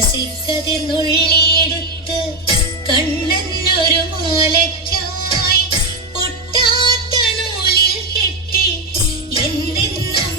തുളസിക്കതിർ നുള്ളിയെടുത്ത് കണ്ണനൊരു മാലയ്ക്കായി പൊട്ടാത്ത നൂലിൽ കെട്ടി എന്തെന്നും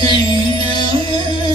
Can you.